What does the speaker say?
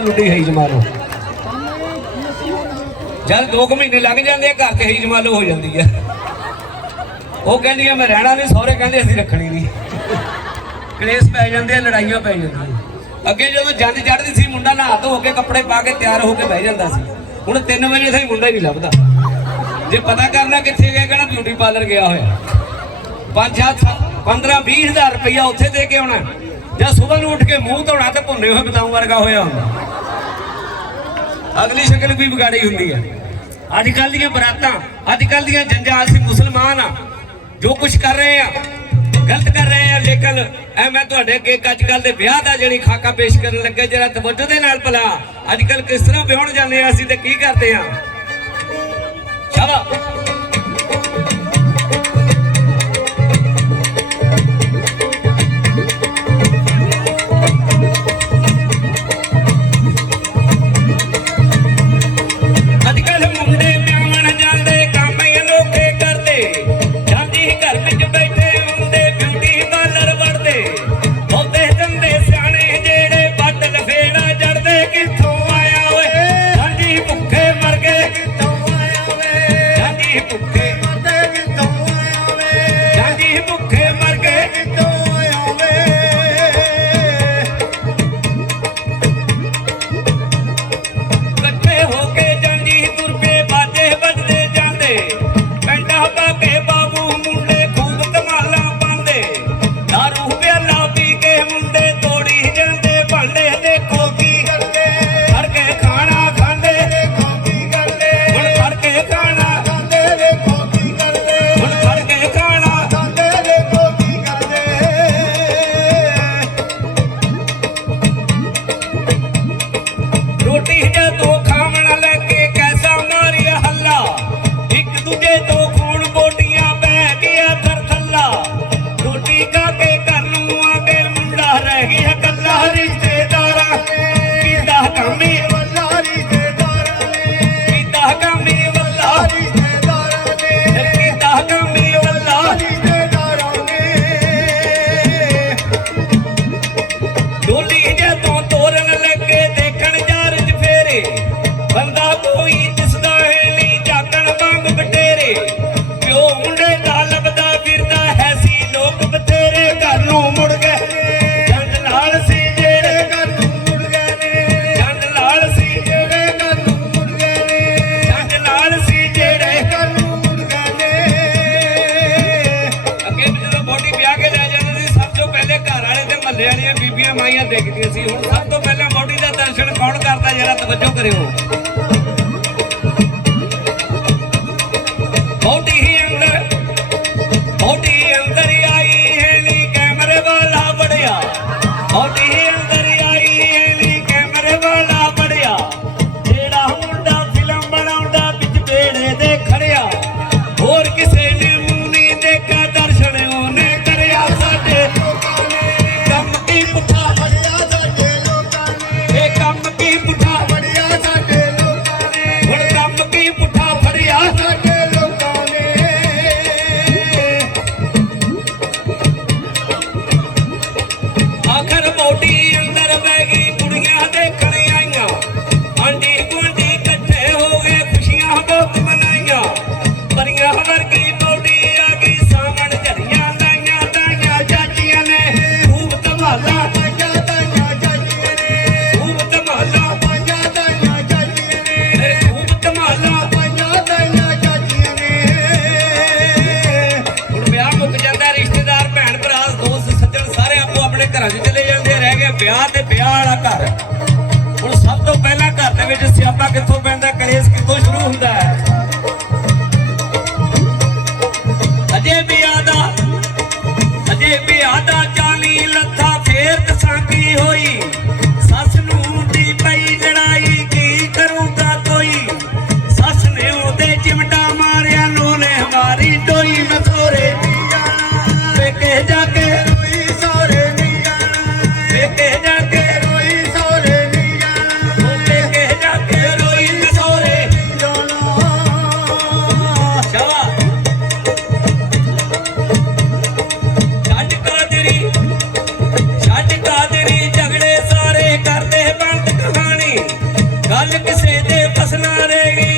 लुटी है जमालो जब 2 महीने लग जाते हैं घर च ही जमालो हो जाती है। वो कहती मैं रहना नहीं, सौरे कहते असीं रखनी नहीं। कलेस पै जाते, लड़ाइयां पै जाती। अगे जो जंज चढ़ती सी मुंडा नहा धो के कपड़े पा के तैयार होकर बह जाता सी। हुण 3 बजे सही मुंडा ही नहीं लभदा। जे पता करना कित्थे गया, कहना ब्यूटी पार्लर गया होया। 5-7-15-20 हज़ार रुपया उत्थे दे के आउणा, ਜਾਂ सुबह ਨੂੰ ਉੱਠ ਕੇ ਮੂੰਹ ਧੋਣਾ ਤੇ ਭੁੰਨੇ ਹੋਏ ਬਦਾਮ ਵਰਗਾ ਹੋਇਆ ਹੁੰਦਾ। ਅਗਲੀ ਸ਼ਕਲ ਵੀ ਵਿਗਾੜੀ ਹੁੰਦੀ ਹੈ। ਅੱਜ ਕੱਲ ਦੀਆਂ ਬਰਾਤਾਂ, ਅੱਜ ਕੱਲ ਦੀਆਂ ਜੰਜਾਂ, ਅਸੀਂ ਮੁਸਲਮਾਨ ਆ, ਜੋ ਕੁਝ ਕਰ ਰਹੇ ਆ ਗਲਤ ਕਰ ਰਹੇ ਆ। ਲੇਕਿਨ ਐ ਮੈਂ ਤੁਹਾਡੇ ਅੱਗੇ ਅੱਜ ਕੱਲ ਦੇ ਵਿਆਹ ਦਾ ਜਿਹੜੀ ਖਾਕਾ ਪੇਸ਼ ਕਰਨ ਲੱਗੇ, ਜਰਾ ਤਵੱਜੋ ਦੇ ਨਾਲ ਭਲਾ ਅੱਜ ਕੱਲ ਕਿਸ ਤਰ੍ਹਾਂ ਵਿਆਹਣ ਜਾਂਦੇ ਆ ਅਸੀਂ ਤੇ ਕੀ ਕਰਦੇ ਆ। ਸ਼ਾਬਾਸ਼। माइया देखती सी। हुण सब तो पहले बॉडी का दर्शन कौन करता, जरा तवज्जो करियो। बॉडी ही अंदर आई है नी कैमरे वाला बढ़िया। बॉडी ही अंदर आई है नी कैमरे वाला बढ़िया। जेड़ा मुंडा फिल्म बनाउंदा विच बेड़े दे खड़िया, होर किसे ने मुंह नहीं देखा दर्शन ओने करिया। साडे कम की पुठा ਵਿਆਹ ਤੇ ਵਿਆਹ ਵਾਲਾ ਘਰ। ਹੁਣ ਸਭ ਤੋਂ ਪਹਿਲਾਂ ਘਰ ਦੇ ਵਿੱਚ ਸਿਆਪਾ ਕਿੱਥੋਂ ਪੈਂਦਾ, ਕਲੇਸ਼ ਕਿੱਥੋਂ ਸ਼ੁਰੂ ਹੁੰਦਾ ਹੈ। ਅਜੇ ਵਿਆਹ ਦਾ ਚਾਲੀ ਲੱਥਾ ਫੇਰ ਦਸਾਂਗੀ ਹੋਈ। ਸੱਸ ਨੂੰ ਦੀ ਪਈ ਲੜਾਈ ਕੀ ਕਰੂਗਾ ਕੋਈ। ਸੱਸ ਨੇ ਉਹਦੇ ਚਿਮਟਾ ਮਾਰਿਆ, ਨੂੰ ਨੇ ਮਾਰੀ ਡੋਈ। ਮਸੋਰੇ ਨਹੀਂ ਜਾਣਾ ਵੇਖੇ ਜਾ ਕੇ ਗੱਲ ਕਿਸੇ ਦੇ ਬਸ ਨਾ ਰਹੇਗੀ।